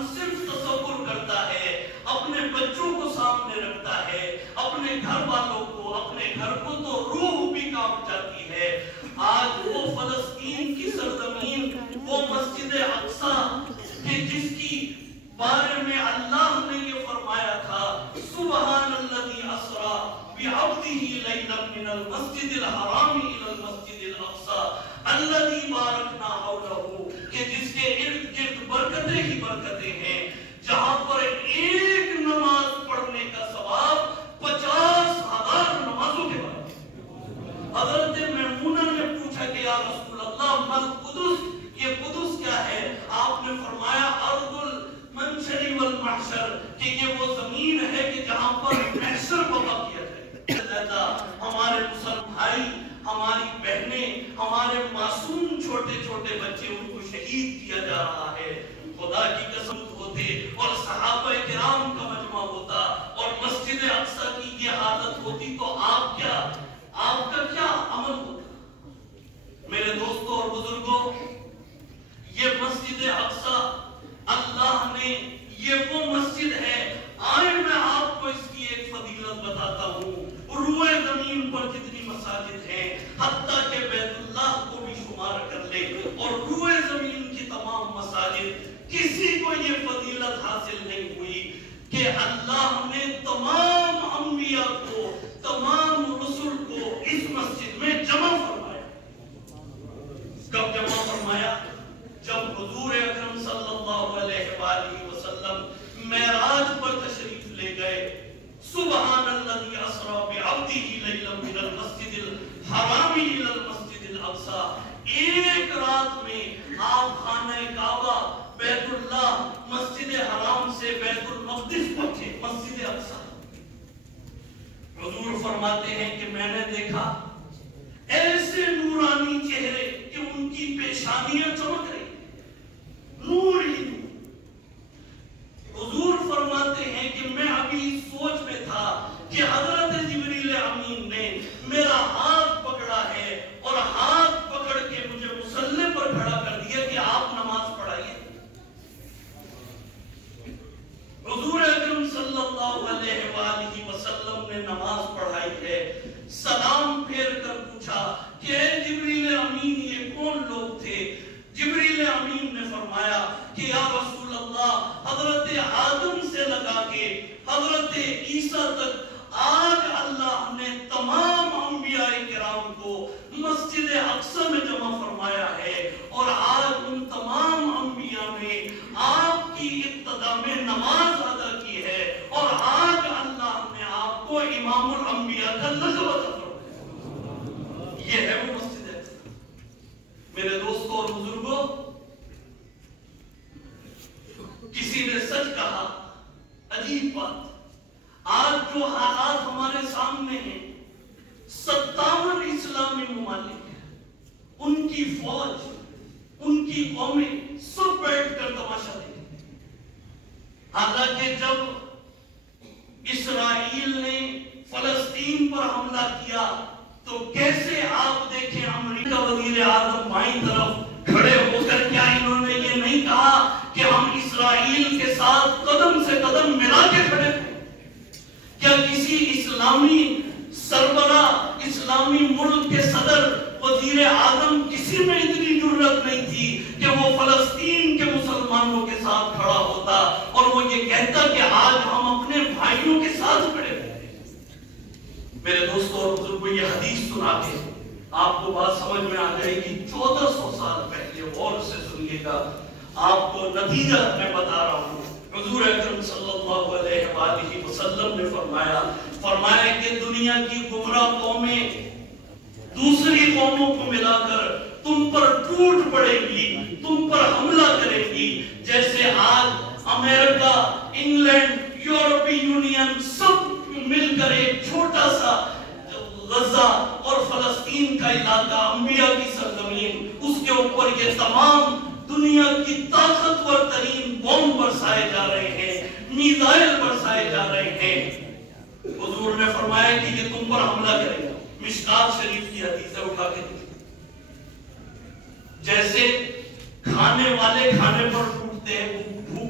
انسان صرف تصور کرتا ہے، اپنے بچوں کو سامنے رکھتا ہے، اپنے گھر والوں کو، اپنے گھر کو، تو روح بھی کانپ جاتی ہے۔ آج وہ فلسطین کی سرزمین، وہ مسجد اقصی کہ جس کی بارے میں اللہ نے یہ فرمایا تھا سبحان الذی اسری بعبدہ لیلا من المسجد الحرام الی المسجد الاقصی الذی بارکنا حولہ، کہ جس کے ارد گرد برکتیں ہی برکتیں ہیں، جہاں پر ایک نماز پڑھنے کا ثواب 50,000 نمازوں کے بعد۔ حضرت میمونہ نے پوچھا کہ یا رسول اللہ مل قدس، یہ قدس کیا ہے؟ آپ نے فرمایا ارض المنشر والمحشر، کہ یہ وہ زمین ہے کہ جہاں پر محشر وقع کیا جائے۔ ہمارے مسلمان بھائی، ہماری بہنیں، ہمارے معصوم چھوٹے چھوٹے بچے، ان کو شہید کیا جا رہا ہے۔ خدا کی قسم ہوتے اور صحابہ کرام کا مجمع ہوتا اور مسجد اقصی کی یہ حالت ہوتی تو آپ کا کیا عمل ہوتا؟ میرے دوستوں اور بزرگوں، یہ مسجد اقصی اللہ نے، یہ وہ مسجد ہے، آئے میں آپ کو اس کی ایک فضیلت بتاتا ہوں۔ روئے زمین پر جتنی مساجد ہیں، حتیٰ کہ بیت اللہ کو بھی شمار کر لے، اور روئے زمین کی تمام مساجد، کسی کو یہ فضیلت حاصل نہیں ہوئی کہ اللہ نے تمام انبیاء کو، تمام رسول کو اس مسجد میں جمع فرمایا۔ کب جمع فرمایا؟ جب حضور اکرم صلی اللہ علیہ وآلہ وسلم معراج پر تشریف لے گئے۔ سبحان الذی اسری بعبدہ لیلا من المسجد الحرام الی المسجد الاقصی، ایک رات میں آپ خانہ کعبہ، بیت اللہ، مسجد حرام سے بیت المقدس پہنچے، مسجد اقصی۔ حضور فرماتے ہیں کہ میں نے دیکھا ایسے نورانی چہرے کہ ان کی پیشانیاں چمک رہی، نور ہی نور۔ حضور فرماتے ہیں کہ میں ابھی سوچ میں تھا کہ حضرت جبریل امین نے میرا ہاتھ پکڑا ہے اور ہاتھ پکڑ کے مجھے مصلی پر کھڑا کر دیا کہ آپ نماز پڑھائیے۔ حضور اکرم صلی اللہ علیہ وآلہ وسلم نے نماز پڑھائی ہے۔ سلام پھیر کر پوچھا کہ اے جبریل امین، یہ کون لوگ تھے؟ جبریل امین نے فرمایا کہ یا رسول اللہ، حضرت آدم سے لگا کے حضرت عیسیٰ تک آج اللہ نے تمام انبیاء کرام کو مسجد اقصی میں جمع فرمایا ہے، اور آج ان تمام انبیاء نے آپ کی ابتدا میں نماز ادا کی ہے، اور آج اللہ نے آپ کو امام الانبیاء کا لقب عطا فرمایا۔ یہ ہے وہ مسجد اقصی۔ میرے دوستوں اور بزرگوں، کسی نے سچ کہا، عجیب بات، آج جو حالات ہمارے سامنے ہیں، 57 اسلامی ممالک ہیں، ان کی فوج، ان کی قومیں سب بیٹھ کر تماشا دیکھیں۔ حالانکہ جب اسرائیل نے فلسطین پر حملہ کیا تو کیسے آپ دیکھیں امریکہ وزیر اعظم بائیں طرف کھڑے ہو کر کیا انہوں نے یہ نہیں کہا کہ ہم اسرائیل کے ساتھ قدم سے قدم ملا کے کھڑے ہیں؟ کیا کسی اسلامی سربراہ، اسلامی ملک کے صدر، وزیر اعظم، کسی میں اتنی جرأت نہیں تھی کہ وہ فلسطین کے مسلمانوں کے ساتھ کھڑا ہوتا اور وہ یہ کہتا کہ آج ہم اپنے بھائیوں کے ساتھ کھڑے ہیں؟ میرے دوستوں اور بزرگوں، یہ حدیث سنا کے آپ کو بات سمجھ میں آ جائے گی۔ 1400 سال پہلے، غور سے سنیے گا، آپ کو نتیجہ میں بتا رہا ہوں۔ حضور اکرم صلی اللہ علیہ وآلہ وسلم نے فرمایا کہ دنیا کی گمراہ قومیں دوسری قوموں کو ملا کر تم پر ٹوٹ پڑیں گی، تم پر حملہ کریں گی، جیسے آج امریکہ، انگلینڈ، یورپی یونین سب مل کر ایک چھوٹا سا غزہ اور فلسطین کا علاقہ، انبیاء کی سرزمین، اس کے اوپر یہ تمام دنیا کی طاقتور ترین بم برسائے جا رہے ہیں، میزائل برسائے جا رہے ہیں۔ حضور نے فرمایا کہ یہ تم پر حملہ کرے گا۔ مشکات شریف کی حدیث ہے، اٹھا کے دیکھیں۔ جیسے کھانے والے کھانے پر ٹوٹتے ہیں،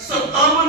57